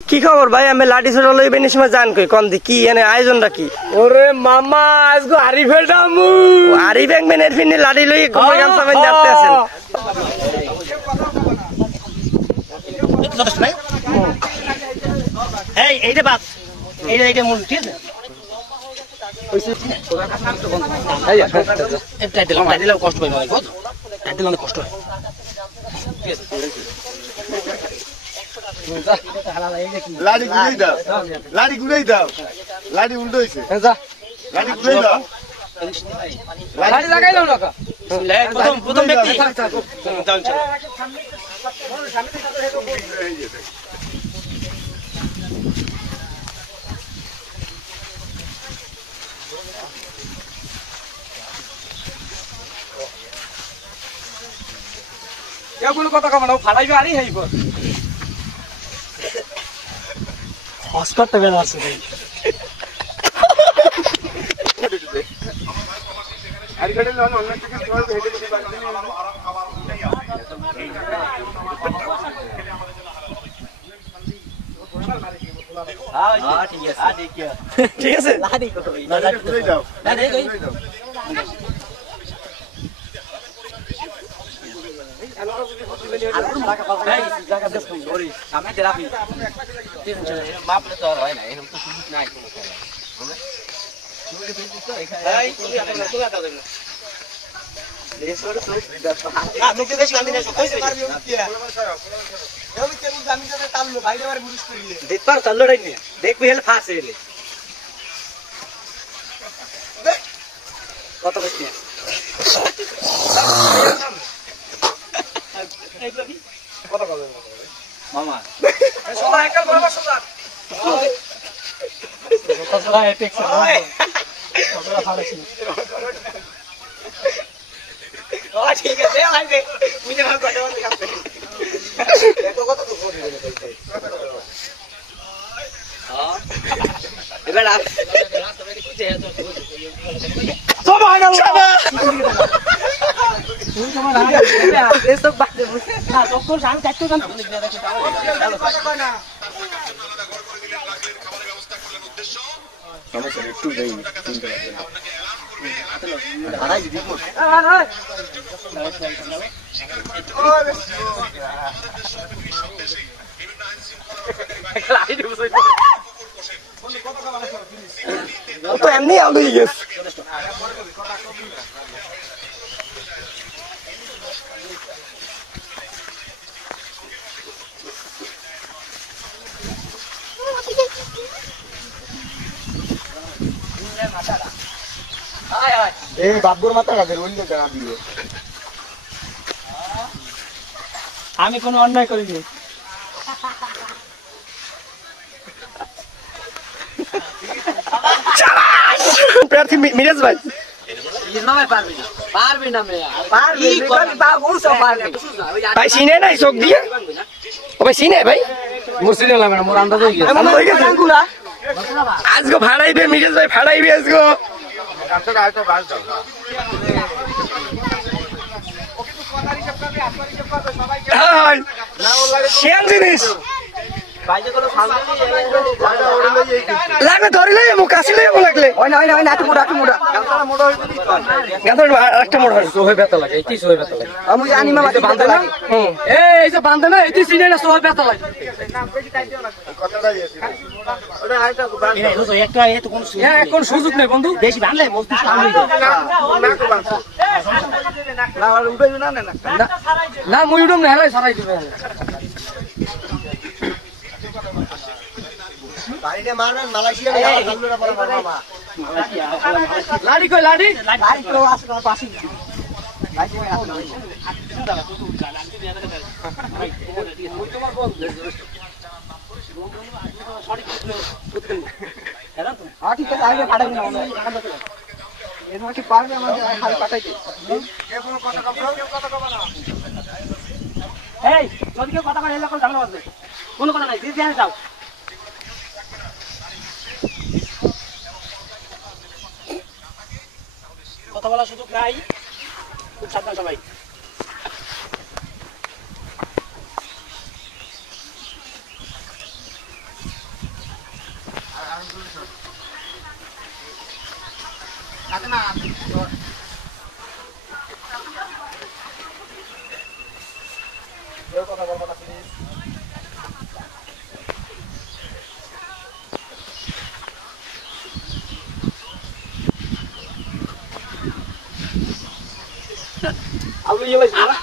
কি খবর ভাই? আমি লাঠি ছোট লই বেনি সময় জান কই কোন দি কি এনে আয়োজনটা কি? ওরে মামা আজগো হারি ফেলতামু হারি ব্যাংক মেনের ফিনি লাঠি লই গোবর গান সামনে যাতে আছেন। এই এইটা বাস এইটা মূল ঠিক আছে। এটা দিলাম কষ্ট পাই ভাই বুঝছো? এটা দিলাম কষ্ট হয়। লাড়ি ঘুরাই দাও, লাড়ি ঘুরাই দাও, লাড়ি উল্টো হয়েছে, লাড়ি ঘুরাই দাও, লাঠি লাগাই দাও না কা প্রথম ব্যক্তি এগুলো কথা কম না ফালাইবে আরই হইব হসপিটাল বের আছে আর গড়ে লোন অনলাইন থেকে তোমার হেডে দিতে পারবে না। হ্যাঁ ঠিক আছে ঠিক আছে লাঠি কত লাড়ি ঘুরাই দাও, লাঠি কই ঘুরাই দাও। জায়গা দেখ ওরে সামনে রাখি মাপলে তো হয় না এরকম তো সুযোগ নাই কোনো খেলা এই তুমি আপনারা তো দাও দেন আমি তো বেশি আমি না কইছি পারবি উঠিয়া আমি কেমন জামিনটা টানলো ভাই এবারে বুঝিস করিলে দেখ পার চাল লড়াই নি দেখবি হেল ফাঁস এলে কত বেশি কথা কবে মামা সবাই একাল বরাবর সদা কতলা এপিক্স কতলা ফাড়াছি ও ঠিক আছে ভাই দে মুঝে ভাগ কথা বলতে কাছে এত কত তো ফোন দিলে হ্যাঁ এবার রাস্তা বেরি কুছে এত সুবহানাল্লাহ তুমি তোমার আগে এসব বাজে না তখন আমি কাটতে গান না সমস্যা একটু দেই চিন্তা করবে না। আড়াই দিদি কোন তো এমনি আউট হয়ে গেছে। এই বাবুর মাথা কাটে ওইলে জানা দিও। আমি কোনো অন্যায় করিনি প্রার্থী মিরাজ ভাই পারবি না মেয়া পারবি বা উড়ছো পারবি ভাই সিনে নাই চোখ দিয়ে ও ভাই সিনে ভাই মুসলিম না মোর আন্দাজ হই গেছে আমি হয়ে গেছে আজকে ভাড়াইবে মিরাজ ভাই ভাড়াইবে আজকে আচ্ছা আচ্ছা বাস দাও। হাই শিয়াল জিনিস বাইরে কোনো ফালতু জায়গা ওরে লই এই লাগলে ধরে লই মুখ আসি লই লাগলে ওই না এত মোটা কালটা মোড় হইতে দিত। গান্তর আরেকটা মোড় হয় সোহে ব্যথা লাগে এই সোহে ব্যথা লাগে আমি জানি মামা বাঁধে না এই যে বাঁধে না এটি সিনে না সোহে ব্যথা লাগে কথাটাই আছে। ওটা আইটা বাস এই তো একটা এত কোন এখন সুযোগ নেই বন্ধু বেশি বানলে মস্তিষ্ক আমলি না কো বাস। না আর উঠে না না না। না মুই উঠম না হেলাই সারাই দিবে বাইরে মারবেন মালয়েশিয়া আল্লাহরা বড় মামা। লাড়ি কই লাড়ি লাইট তো আছে না পাশে ঠিক আছে আগে ফাটাই না এর কি পারবে আমাদের খালি পাঠাইতে এই যদি কেউ কথা বলে এলাকার ঝামেলা বাজবে কোনো কথা নাই দিদি যাও কথা বলার সুযোগ নাই খুব সাবধান সবাই আলু ইয়ে লাইছি না